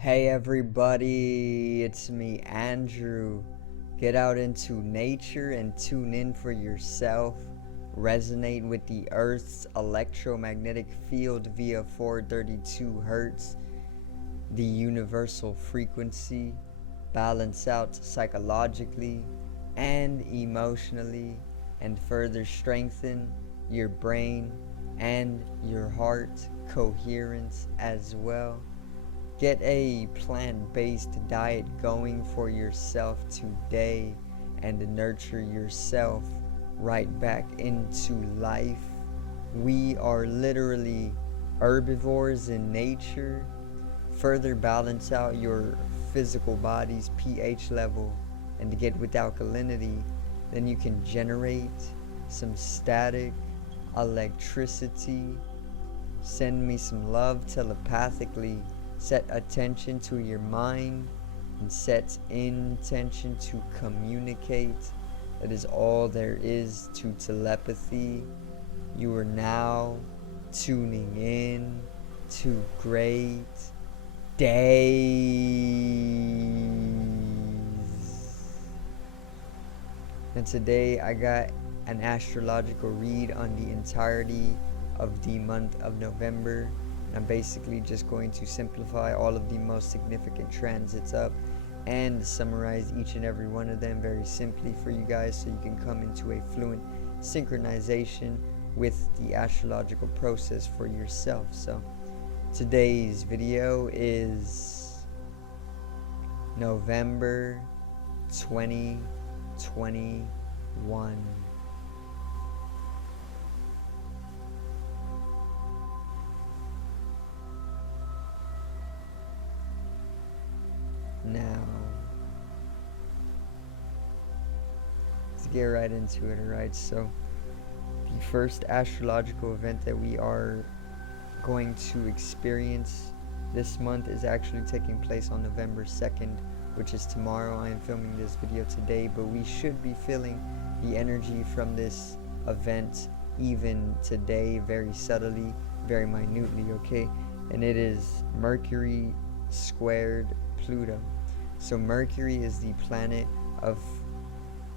Hey everybody, it's me Andrew. Get out into nature and tune in for yourself. Resonate with the Earth's electromagnetic field via 432 Hertz, the universal frequency. Balance out psychologically and emotionally, and further strengthen your brain and your heart coherence as well. Get a plant-based diet going for yourself today and nurture yourself right back into life. We are literally herbivores in nature. Further balance out your physical body's pH level and to get with alkalinity, then you can generate some static electricity. Send me some love telepathically. Set attention to your mind and set intention to communicate. That is all there is to telepathy. You are now tuning in to great days. And today I got an astrological read on the entirety of the month of November. I'm basically just going to simplify all of the most significant transits up and summarize each and every one of them very simply for you guys so you can come into a fluent synchronization with the astrological process for yourself. So today's video is November 2021. Now, let's get right into it, alright? So, the first astrological event that we are going to experience this month is actually taking place on November 2nd, which is tomorrow. I am filming this video today, but we should be feeling the energy from this event even today, very subtly, very minutely, okay? And it is Mercury squared Pluto. So Mercury is the planet of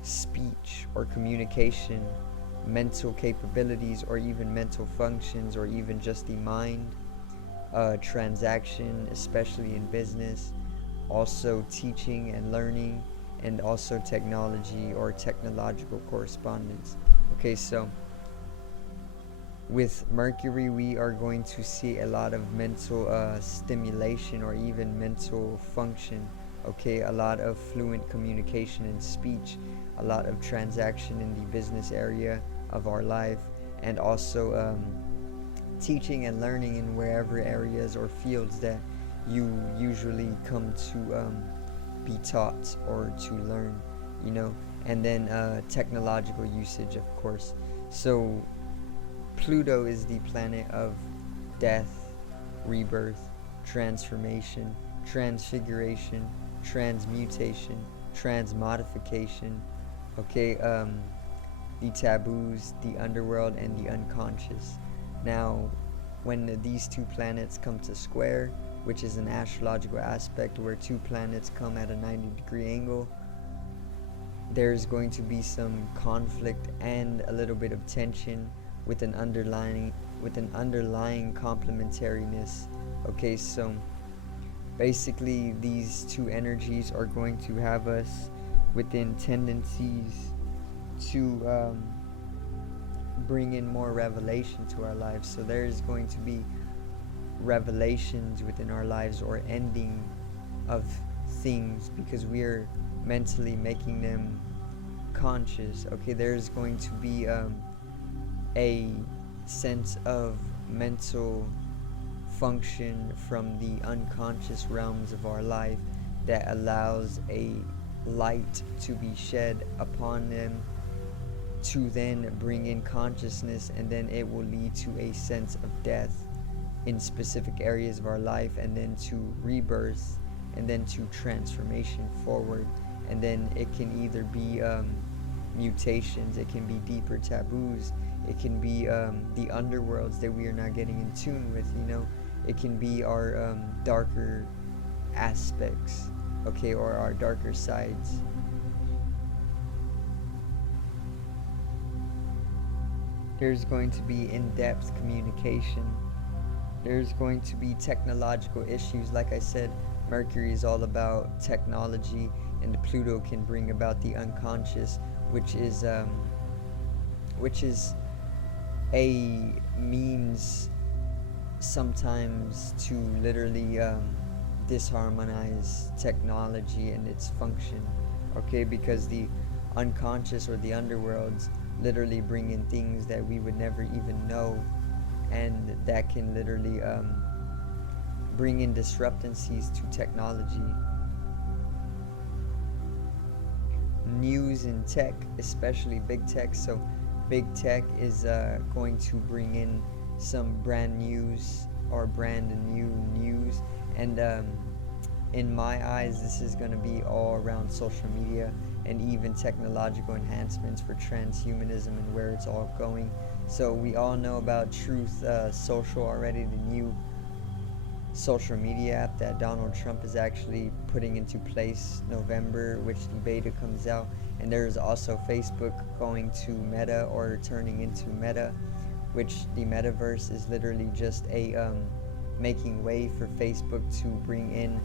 speech or communication, mental capabilities, or even mental functions, or even just the mind, transaction, especially in business, also teaching and learning, and also technology or technological correspondence. Okay, so with Mercury, we are going to see a lot of mental stimulation or even mental function. Okay, a lot of fluent communication and speech, a lot of transaction in the business area of our life, and also teaching and learning in wherever areas or fields that you usually come to be taught or to learn, you know, and then technological usage, of course. So Pluto is the planet of death, rebirth, transformation, transfiguration, transmutation, transmodification, okay, the taboos, the underworld, and the unconscious. Now, when these two planets come to square, which is an astrological aspect where two planets come at a 90-degree angle, there's going to be some conflict and a little bit of tension with an underlying complementariness. Okay, so basically these two energies are going to have us within tendencies to bring in more revelation to our lives. So there's going to be revelations within our lives or ending of things because we are mentally making them conscious. Okay, there's going to be a sense of mental function from the unconscious realms of our life that allows a light to be shed upon them to then bring in consciousness, and then it will lead to a sense of death in specific areas of our life, and then to rebirth, and then to transformation forward. And then it can either be mutations, it can be deeper taboos, it can be the underworlds that we are not getting in tune with, you know. It can be our darker aspects, okay, or our darker sides. There's going to be in-depth communication. There's going to be technological issues. Like I said, Mercury is all about technology, and Pluto can bring about the unconscious, which is a means sometimes to literally disharmonize technology and its function, okay, because the unconscious or the underworlds literally bring in things that we would never even know, and that can literally bring in disruptancies to technology. News and tech, especially big tech. So big tech is going to bring in some brand new news, and in my eyes, this is going to be all around social media and even technological enhancements for transhumanism and where it's all going. So we all know about Truth Social already, the new social media app that Donald Trump is actually putting into place November, which the beta comes out. And there's also Facebook going to Meta, or turning into Meta, which the metaverse is literally just a making way for Facebook to bring in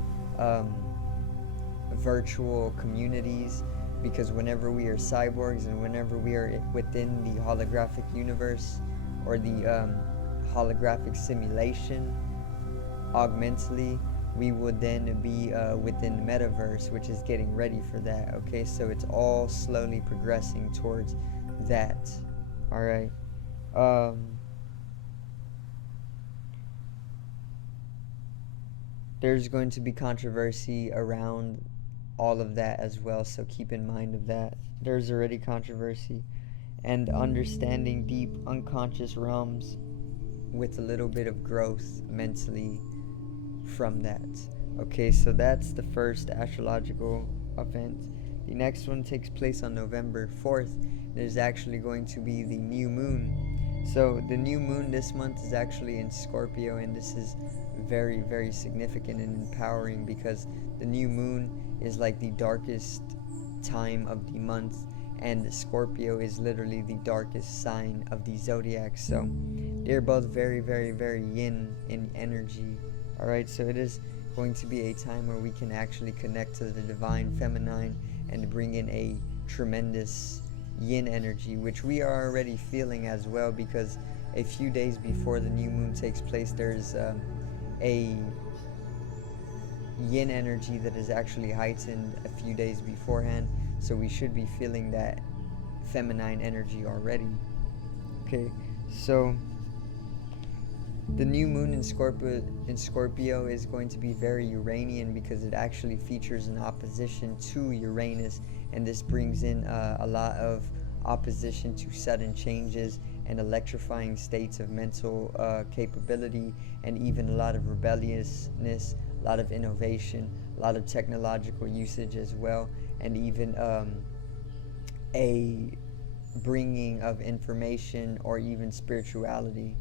virtual communities, because whenever we are cyborgs and whenever we are within the holographic universe or the holographic simulation augmentally, we would then be within the metaverse, which is getting ready for that. Okay, so it's all slowly progressing towards that. All right. There's going to be controversy around all of that as well, so keep in mind of that. There's already controversy, and understanding deep unconscious realms with a little bit of growth mentally from that. Okay, so that's the first astrological event. The next one takes place on November 4th. There's actually going to be the new moon. So the new moon this month is actually in Scorpio, and this is very, very significant and empowering, because the new moon is like the darkest time of the month, and Scorpio is literally the darkest sign of the zodiac. So they're both very, very, very yin in energy. Alright, so it is going to be a time where we can actually connect to the divine feminine and bring in a tremendous yin energy, which we are already feeling as well, because a few days before the new moon takes place, there's a yin energy that is actually heightened a few days beforehand, so we should be feeling that feminine energy already. Okay, so the new moon in Scorpio is going to be very Uranian, because it actually features an opposition to Uranus, and this brings in a lot of opposition to sudden changes and electrifying states of mental capability, and even a lot of rebelliousness, a lot of innovation, a lot of technological usage as well, and even a bringing of information or even spirituality.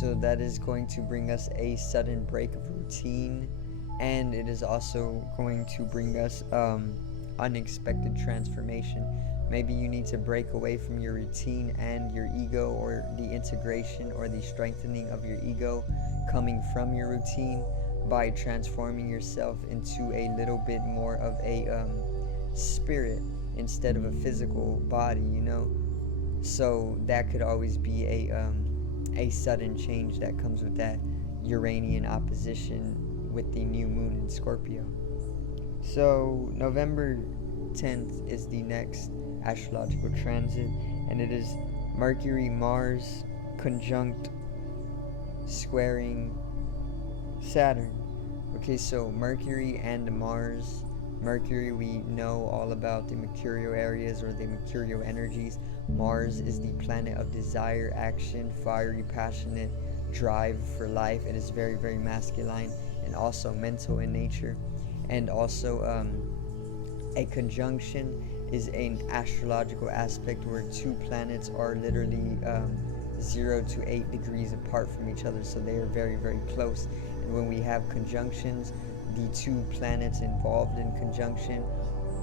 So that is going to bring us a sudden break of routine, and it is also going to bring us unexpected transformation. Maybe you need to break away from your routine and your ego, or the integration or the strengthening of your ego coming from your routine, by transforming yourself into a little bit more of a spirit instead of a physical body, you know. So that could always be a sudden change that comes with that Uranian opposition with the new moon in Scorpio. So November 10th is the next astrological transit, and it is Mercury Mars conjunct squaring Saturn. Okay, so Mercury and Mars. Mercury, we know all about the mercurial areas or the mercurial energies. Mars is the planet of desire, action, fiery, passionate drive for life. It is very, very masculine and also mental in nature. And also A conjunction is an astrological aspect where two planets are literally 0 to 8 degrees apart from each other, so they are very, very close. And when we have conjunctions, the two planets involved in conjunction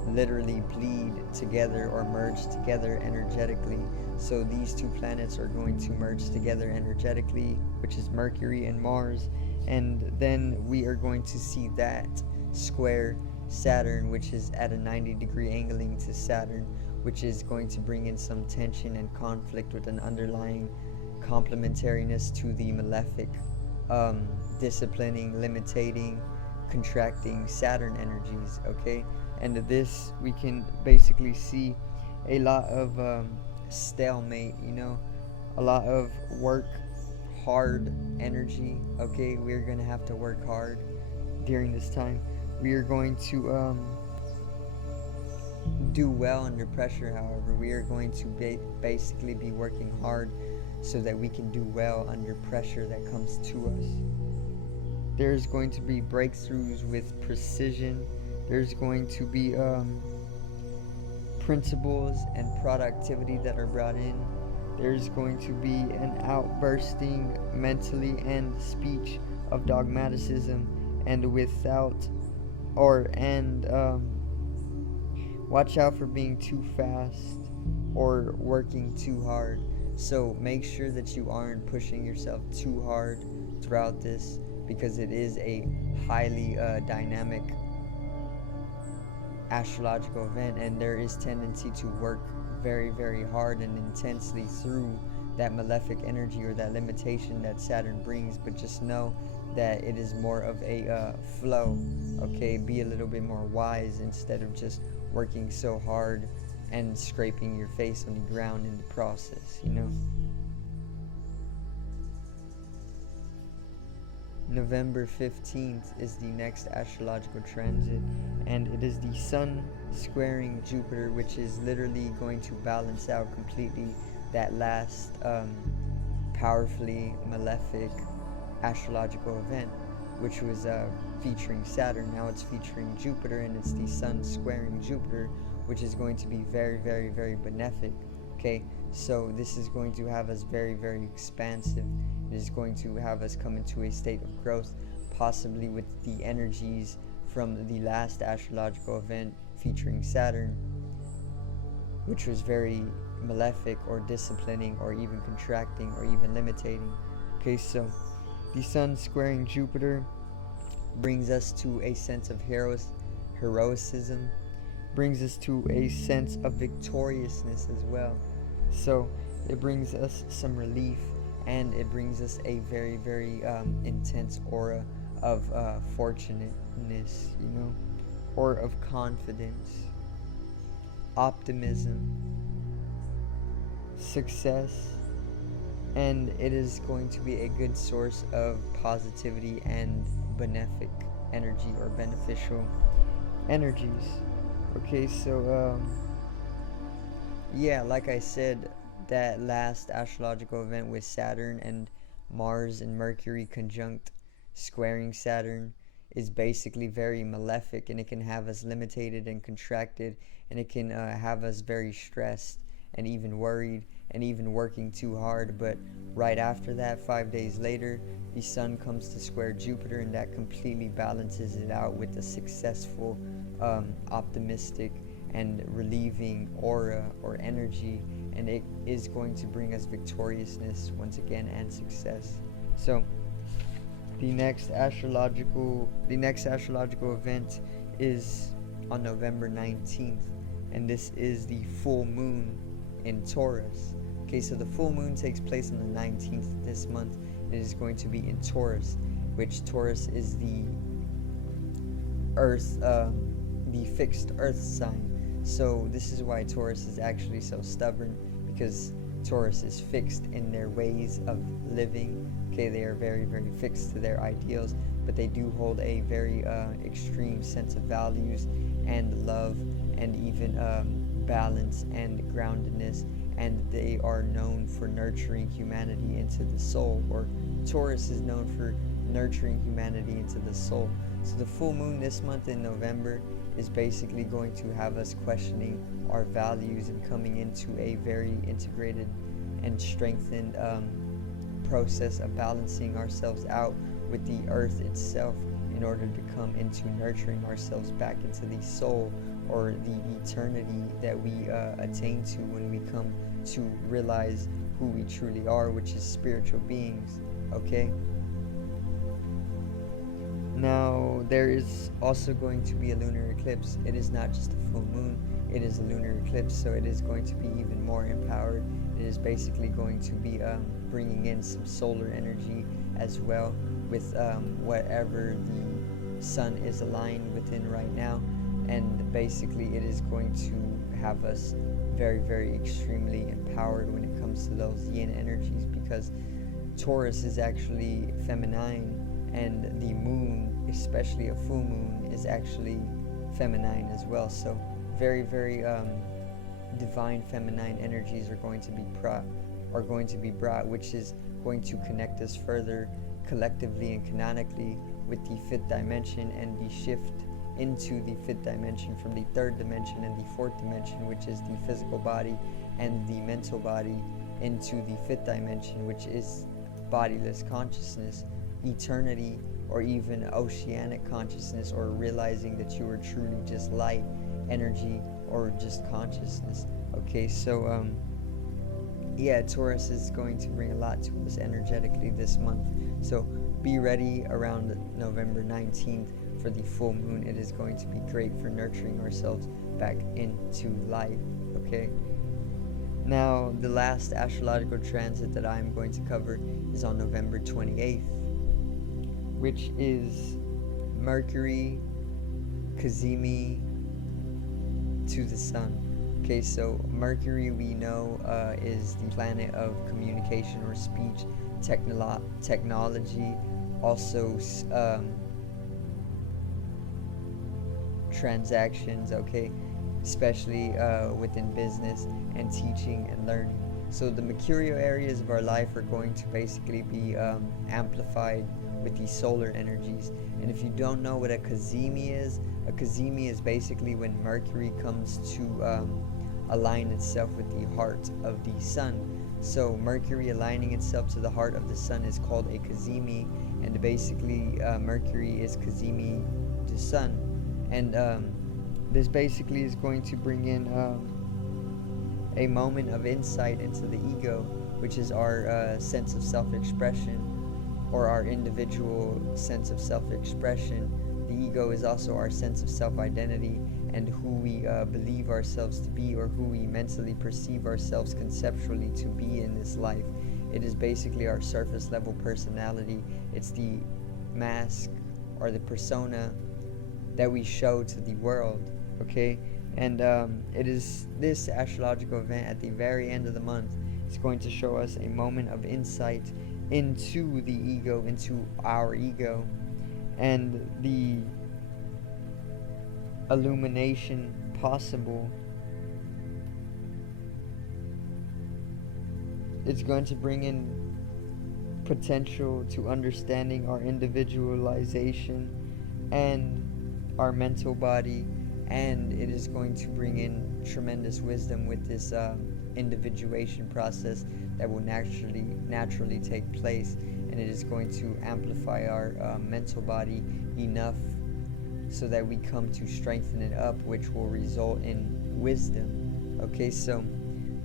literally bleed together or merge together energetically. So these two planets are going to merge together energetically, which is Mercury and Mars, and then we are going to see that square Saturn, which is at a 90-degree angling to Saturn, which is going to bring in some tension and conflict with an underlying complementariness to the malefic, disciplining, limiting, contracting Saturn energies, okay? And this, we can basically see a lot of stalemate, a lot of work hard energy, okay? We're going to have to work hard during this time. We are going to do well under pressure, however. We are going to basically be working hard so that we can do well under pressure that comes to us. There's going to be breakthroughs with precision. There's going to be principles and productivity that are brought in. There's going to be an outbursting mentally and speech of dogmaticism, and watch out for being too fast or working too hard. So make sure that you aren't pushing yourself too hard throughout this, because it is a highly dynamic astrological event, and there is tendency to work very, very hard and intensely through that malefic energy or that limitation that Saturn brings. But just know that it is more of a flow, okay? Be a little bit more wise instead of just working so hard and scraping your face on the ground in the process, November 15th is the next astrological transit, and it is the Sun squaring Jupiter, which is literally going to balance out completely that last powerfully malefic astrological event, which was featuring Saturn. Now it's featuring Jupiter, and it's the Sun squaring Jupiter, which is going to be very, very, very benefic. Okay, so this is going to have us very, very expansive. It is going to have us come into a state of growth, possibly with the energies from the last astrological event featuring Saturn, which was very malefic or disciplining or even contracting or even limiting. Okay, so the Sun squaring Jupiter brings us to a sense of heroism, brings us to a sense of victoriousness as well. So it brings us some relief, and it brings us a very, very intense aura of fortunateness, or of confidence, optimism, success, and it is going to be a good source of positivity and benefic energy or beneficial energies. Okay, so like I said, that last astrological event with Saturn and Mars and Mercury conjunct squaring Saturn is basically very malefic, and it can have us limited and contracted, and it can have us very stressed and even worried and even working too hard. But right after that, 5 days later, the Sun comes to square Jupiter, and that completely balances it out with a successful, optimistic and relieving aura or energy, and it is going to bring us victoriousness once again and success. So the next astrological event is on November 19th, and this is the full moon in Taurus. Okay, so the full moon takes place on the 19th this month. It is going to be in Taurus, which Taurus is the Earth, the fixed Earth sign. So this is why Taurus is actually so stubborn, because Taurus is fixed in their ways of living. Okay, they are very, very fixed to their ideals, but they do hold a very extreme sense of values and love and even balance and groundedness, and they are known for nurturing humanity into the soul, or Taurus is known for nurturing humanity into the soul. So the full moon this month in November is basically going to have us questioning our values and coming into a very integrated and strengthened process of balancing ourselves out with the earth itself in order to come into nurturing ourselves back into the soul or the eternity that we attain to when we come to realize who we truly are, which is spiritual beings. Okay? Now, there is also going to be a lunar eclipse. It is not just a full moon, it is a lunar eclipse, so it is going to be even more empowered. It is basically going to be bringing in some solar energy as well with whatever the sun is aligned within right now, and basically it is going to have us very, very extremely empowered when it comes to those yin energies, because Taurus is actually feminine, and the moon, especially a full moon, is actually feminine as well. So very, very divine feminine energies are going to be brought, which is going to connect us further collectively and canonically with the fifth dimension, and the shift into the fifth dimension from the third dimension and the fourth dimension, which is the physical body and the mental body, into the fifth dimension, which is bodiless consciousness, eternity, or even oceanic consciousness, or realizing that you are truly just light, energy, or just consciousness. Okay, so yeah, Taurus is going to bring a lot to us energetically this month. So be ready around November 19th for the full moon. It is going to be great for nurturing ourselves back into life. Okay. Now, the last astrological transit that I'm going to cover is on November 28th, which is Mercury, kazimi, to the sun. Okay, so Mercury, we know, is the planet of communication or speech, technology, also transactions, okay, especially within business and teaching and learning. So the mercurial areas of our life are going to basically be amplified with these solar energies. And if you don't know what a kazimi is basically when Mercury comes to align itself with the heart of the sun. So Mercury aligning itself to the heart of the sun is called a kazimi, and basically Mercury is kazimi to sun. And this basically is going to bring in a moment of insight into the ego, which is our sense of self-expression, or our individual sense of self-expression. The ego is also our sense of self-identity and who we believe ourselves to be, or who we mentally perceive ourselves conceptually to be in this life. It is basically our surface level personality. It's the mask or the persona that we show to the world, okay? And it is this astrological event at the very end of the month is going to show us a moment of insight into the ego, into our ego, and the illumination possible. It's going to bring in potential to understanding our individualization and our mental body, and it is going to bring in tremendous wisdom with this individuation process that will naturally take place, and it is going to amplify our mental body enough so that we come to strengthen it up, which will result in wisdom. Okay, so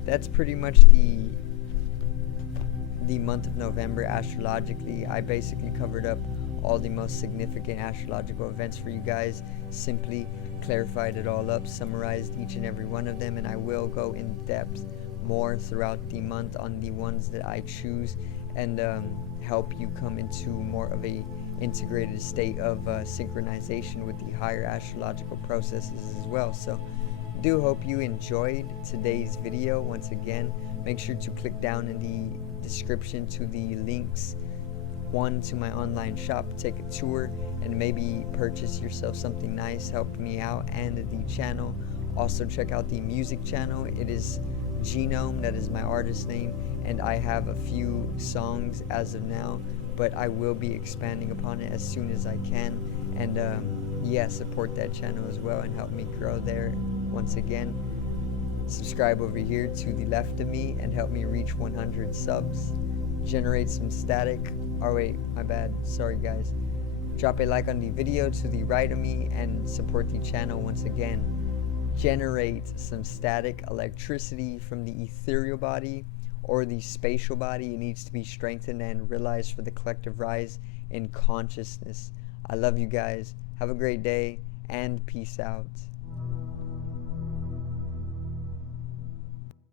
that's pretty much the month of November astrologically. I basically covered up all the most significant astrological events for you guys, simply clarified it all up, summarized each and every one of them, and I will go in depth more throughout the month on the ones that I choose, and help you come into more of a integrated state of synchronization with the higher astrological processes as well. So do hope you enjoyed today's video. Once again, make sure to click down in the description to the links, one to my online shop, take a tour, and maybe purchase yourself something nice, help me out and the channel. Also check out the music channel. It is Genome, that is my artist name, and I have a few songs as of now, but I will be expanding upon it as soon as I can. And yeah, support that channel as well and help me grow there. Once again, subscribe over here to the left of me and help me reach 100 subs. Generate some static. Oh wait, my bad. Sorry guys. Drop a like on the video to the right of me and support the channel once again. Generate some static electricity from the ethereal body or the spatial body. It needs to be strengthened and realized for the collective rise in consciousness. I love you guys. Have a great day and peace out.